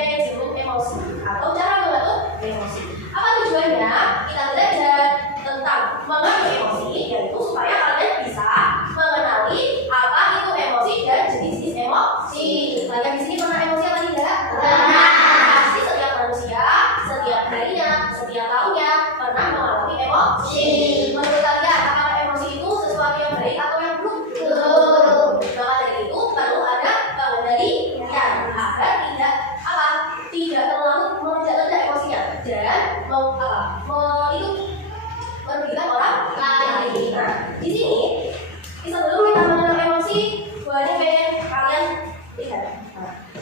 manajemen emosi atau cara mengatur emosi. Apa tujuannya? Kita belajar tentang mengatur emosi, yaitu supaya kalian bisa mengenali apa itu emosi dan jenis-jenis emosi. Kalian di sini pernah emosi apa tidak? Pasti setiap manusia, setiap harinya, setiap tahunnya pernah mengalami emosi. Menurut kalian, apakah emosi itu sesuatu yang baik atau yang buruk? Maka dari itu perlu ada pengendalian agar tidak terlalu mengejar-ngejar emosinya dan merugikan orang lain. Nah, di sini sebelum kita mengenal emosi, boleh pengen kalian lihat.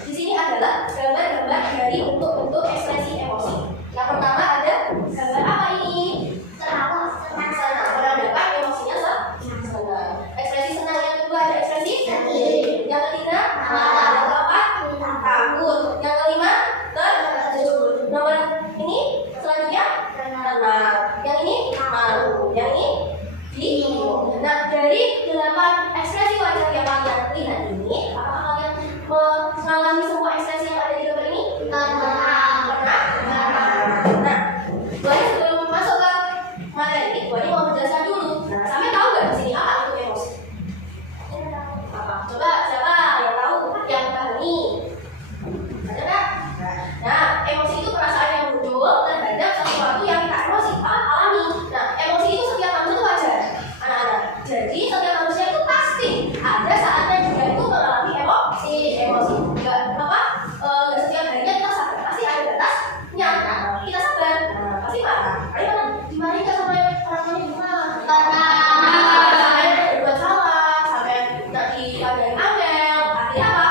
Di sini adalah gambar-gambar dari bentuk-bentuk ekspresi emosi. Yang pertama ada gambar apa ini? Senang. Menandakan emosinya senang. Ekspresi senang. Yang kedua ada ekspresi sedih. Yang ketiga yang keempat takut. Yang kelima terkejut. Nomor ini selanjutnya tenang. Yang ini malu. Yang ini bingung. Nah, dari 8 ekspresi wajah yang kalian lihat ini, apakah kalian mengalami semua ekspresi yang ada di gambar ini? Pernah? Nah, boleh sebelum masuk ke materi, boleh mau menjelaskan dulu. Nah, sampai tahu nggak di sini apa itu emosi? Apa? Coba siapa yang tahu? Yang pahami? Ada nggak? Nah, emosi itu perasaan yang muncul terhadap sesuatu yang kita alami. Nah, emosi itu setiap manusia itu wajar, anak-anak. Jadi setiap manusia itu pasti ada saatnya juga itu mengalami emosi. Nggak setiap harinya kita sabar, pasti ada batasnya. Nah, kita sabar, pasti marah. Kalian dimarahin nggak sama orang tuanya gimana? Sampai berbuat salah, sampai nanti ada yang angel, artinya apa?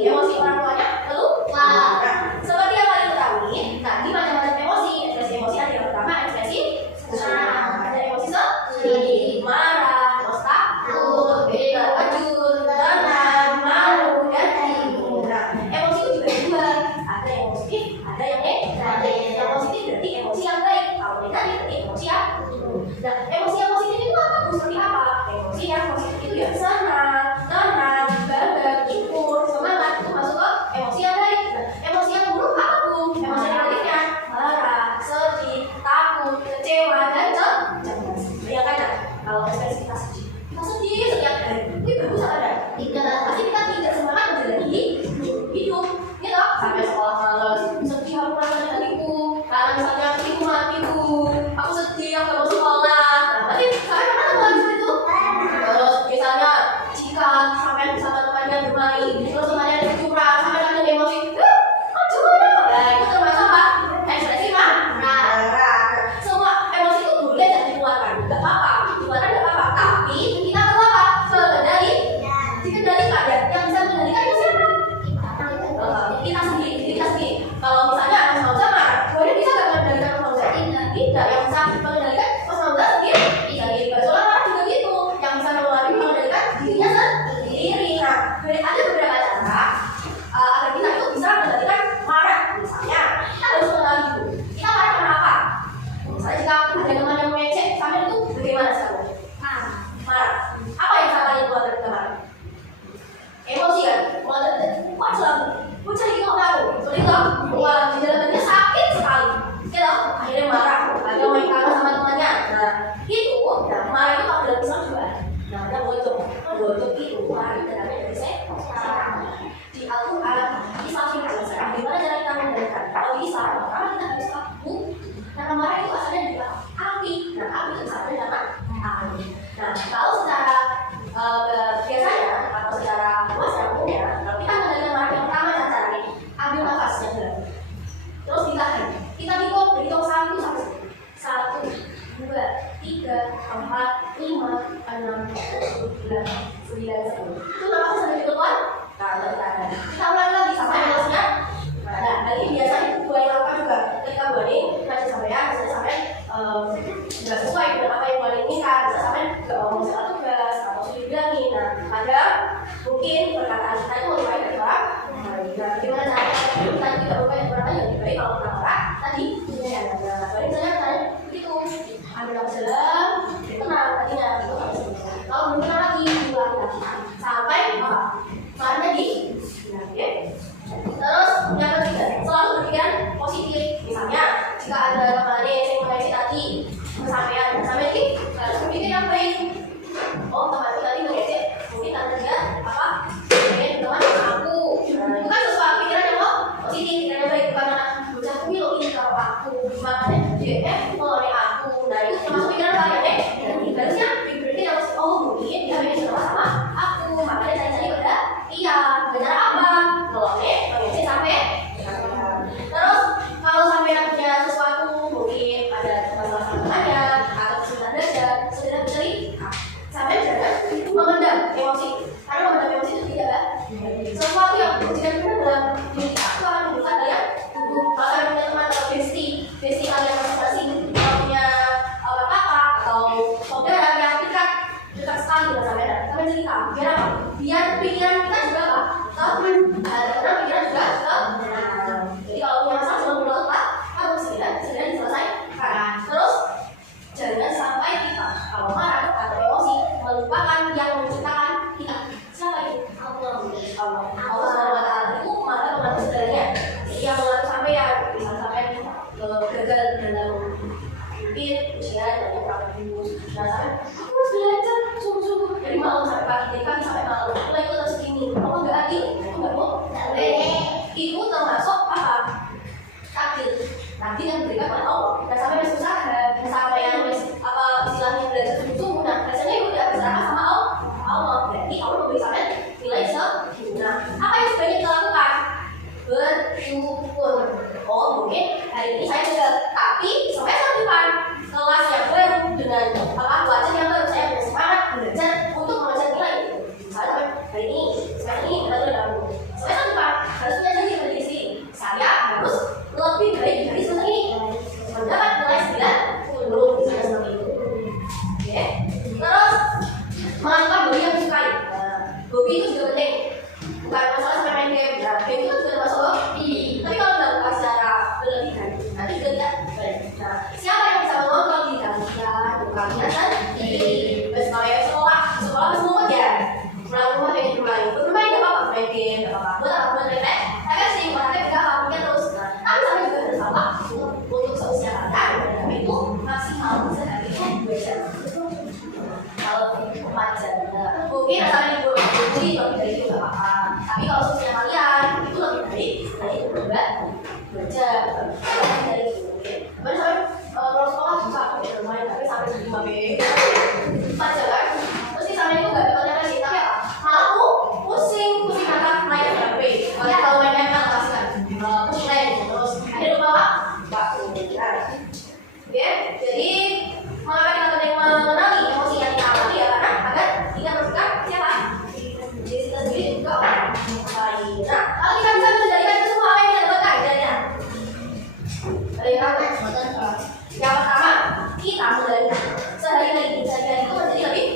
Emosi orang tuanya keluar. Nah, seperti yang kalian ketahui, tadi macam-macam emosi. Ekspresi emosi ada yang pertama ekspresi senang, ada emosi sedih, marah, takut, terkejut, tenang, malu, dan bingung. Nah, emosi itu juga dua, ada yang positif, ada yang negatif. Yang positif berarti emosi yang baik, kalau negatif berarti emosi yang buruk. Nah, emosi yang positif itu apa? Seperti apa? Emosi yang positif itu ya senang, tenang, bangga, syukur, semangat, itu masuk ke emosi yang baik. Nah, emosi yang buruk apa tuh? Emosi yang negatifnya marah, sedih, takut, kecewa, dan cemas. Bayangkan ya, kalau ekspresi kita sedih setiap hari, ini bagus apa enggak? Tidak. Pasti kita tidak semangat menjalani hidup, gitu. Sampai sekolah malas, sedih aku rasanya hariku, karena misalnya ibu matiku, aku sedih, aku mau sekolah. Nah, berarti kalian pernah mengalami itu? Terus misalnya jika sampai sama temannya bermain, terus temannya ada curang, sampai kalian emosi, nah, itu termasuk apa? Ekspresi marah. Semua emosi itu boleh dan dikeluarkan, nggak apa-apa, dikeluarkan nggak apa-apa. Tapi kita perlu apa? Dikendalikan ya. Yang bisa mengendalikan itu siapa? Kita sendiri. Kalau misalnya Mas Hamzah marah, boleh bisa nggak mengendalikan Mas Hamzah? Tidak. Yang bisa mengendalikan Mas Hamzah sendiri. Dari Basola marah juga gitu. Yang bisa mengendalikan dirinya sendiri. Nah, ada beberapa cara agar kita itu bisa mengendalikan marah. Misalnya, kita harus mengenali dulu. Kita marah karena apa? Misalnya jika ada teman yang mengejek, sampai itu bagaimana sekarang? Marah. Apa yang salah yang buat kita marah? Emosi kan? Wah, selalu bocah itu tahu. Seperti itu, wah, jalannya sakit sekali. Kita akhirnya marah. Ada main kalah sama temannya. Nah, itu, marah itu kalau dalam Islam juga. Nah, ada bocok itu marah itu dari saya. Iya, dengan apa? Ngelone, mengenai sampai. Terus kalau sampai punya sesuatu mungkin ada masalah sama temannya atau kesulitan belajar, sudah mencari sampai jangan memendam emosi. Karena memendam emosi itu tidak baik. Sesuatu yang jika benar dalam diri kita itu akan menimbulkan kalian tubuh. Kalau kalian punya teman atau bestie kalian masing-masing, kalau punya kakak atau saudara yang dekat sekali dengan kalian, kalian cerita. Biar apa? Biar pikiran kita juga apa? Karena pikiran juga jadi kalau punya masalah cuma punya otak, kamu segera diselesaikan. Terus jangan sampai kita kalau marah atau emosi melupakan yang menciptakan kita. Siapa itu? Allah SWT itu marah dengan segalanya. Jadi yang mengatur sampai ya bisa sampai gagal dalam mungkin ujian dan praktikum. Nah sampai aku harus belajar sungguh-sungguh dari malam sampai pagi, dari pagi sampai malam. Mulai ikut terus ini, apa nggak adil? Itu nggak boleh. Itu termasuk apa? Takdir yang diberikan oleh Allah. Dan sampai masih usaha, sampai yang apa istilahnya belajar sungguh-sungguh. Nah rasanya itu tidak berserah sama Allah. Berarti Allah memberi sampai nilai seguna. Apa yang sebaiknya kita lakukan? Bersyukur. Oh mungkin hari ini saya gagal, tapi semester depan kelas yang baru dengan pelajaran yang baru saya punya semangat belajar untuk mengejar nilai itu. Misalnya hari ini, semester ini kita sudah dalam semester depan harus punya janji pada diri sendiri. Saya harus lebih baik dari semester ini, mendapat nilai 90 misalnya seperti itu. Oke. Terus melakukan hobi yang disukai. Hobi itu juga penting. Bukan masalah sampai main game. Nah, game itu juga termasuk hobi. Tapi kalau dilakukan secara berlebihan, nanti juga tidak baik. Nah, siapa yang bisa mengontrol diri kalian? Kalian sendiri. Terus kalau sekolah semua ya. Pulang rumah pengen bermain. Bermain nggak apa-apa, main game nggak apa-apa. Buat refleks. Saya kan sering pakai juga mungkin terus. Tapi sampai juga bersama untuk seusia kalian. Itu maksimal sehari itu 2 jam. Kalau 4 jam, mungkin asalnya libur lebih dari itu nggak apa-apa. Tapi kalau seusia kalian itu lebih dari itu 2 jam. Lebih dari itu mungkin. Tapi sampai kalau sekolah bisa bermain tapi sampai 5 B 4 jam kan. Terus misalnya itu nggak bertanya kasih tapi apa? Malah pusing kata main HP. Kalau main ML pasti kan push leg terus ada lupa waktu. Oke, jadi mengapa kita penting mengenali emosi yang kita alami ya karena agar kita bersikap siapa? Diri kita sendiri juga orang lain. Nah, kalau kita bisa mengendalikan itu semua apa yang kita dapatkan jadinya? Dari yang pertama, kita mengendalikan sehari-hari itu menjadi lebih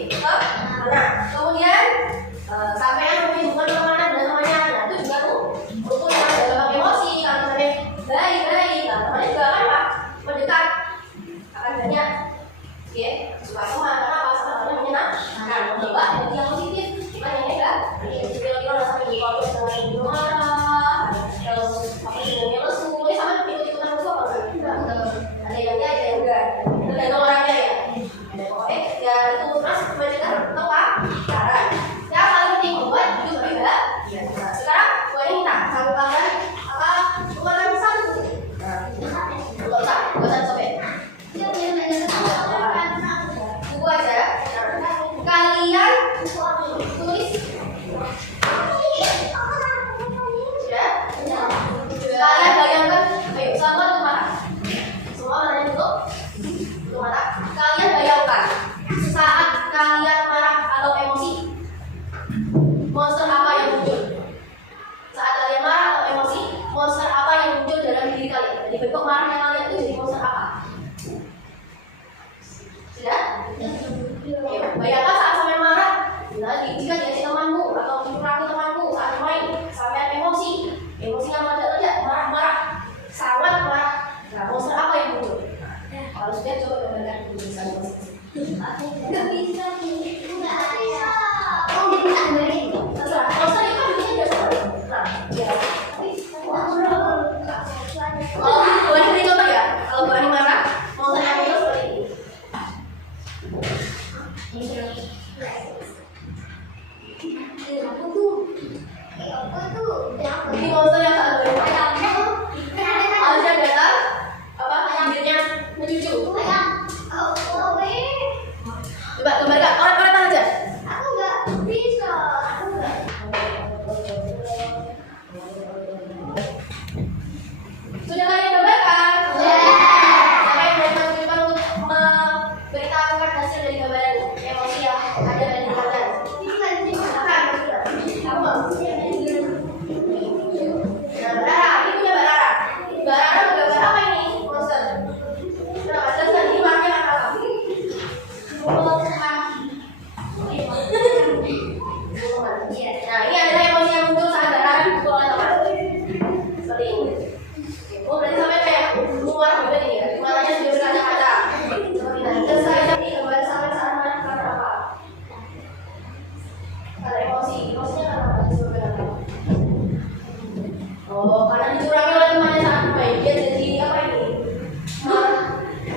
dicurangi oleh temannya saat bermain. Dia jadi apa ini?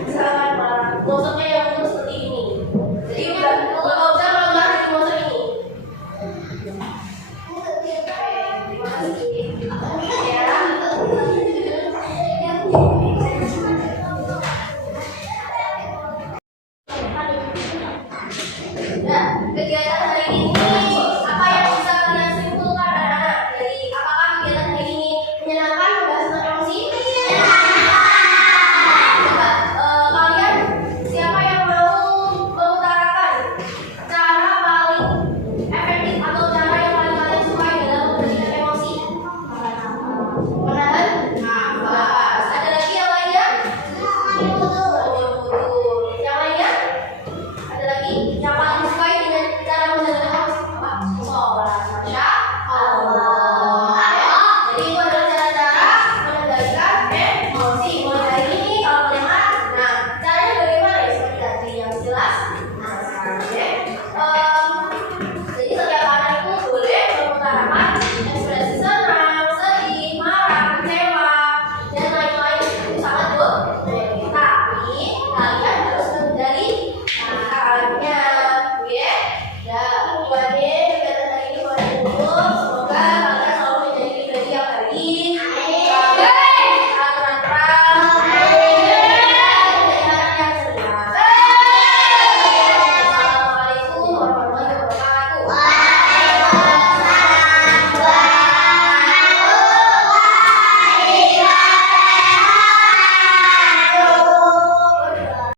Misalkan marah. Monsternya yang muncul seperti ini. Jadi Bapak udah kalau marah di monster ini. Terima kasih.